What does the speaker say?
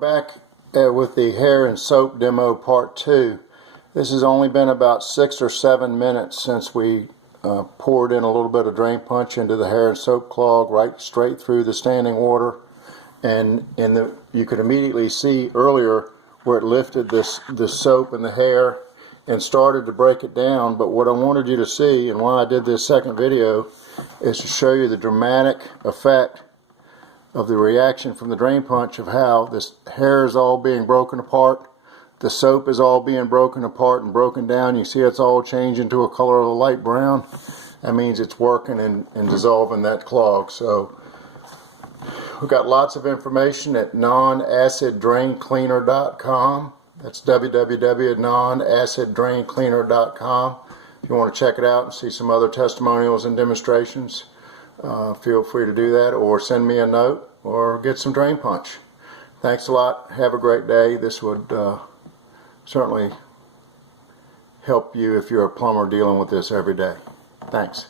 Back with the hair and soap demo part 2. This has only been about 6 or 7 minutes since we poured in a little bit of drain punch into the hair and soap clog right straight through the standing water, and you could immediately see earlier where it lifted the soap and the hair and started to break it down. But what I wanted you to see, and why I did this second video, is to show you the dramatic effect of the reaction from the drain punch, of how this hair is all being broken apart, the soap is all being broken apart and broken down. You see it's all changing to a color of a light brown. That means it's working and dissolving that clog. So we've got lots of information at nonaciddraincleaner.com. That's www.nonaciddraincleaner.com. If you want to check it out and see some other testimonials and demonstrations, feel free to do that, or send me a note, or get some drain punch. Thanks a lot. Have a great day. This would certainly help you if you're a plumber dealing with this every day. Thanks.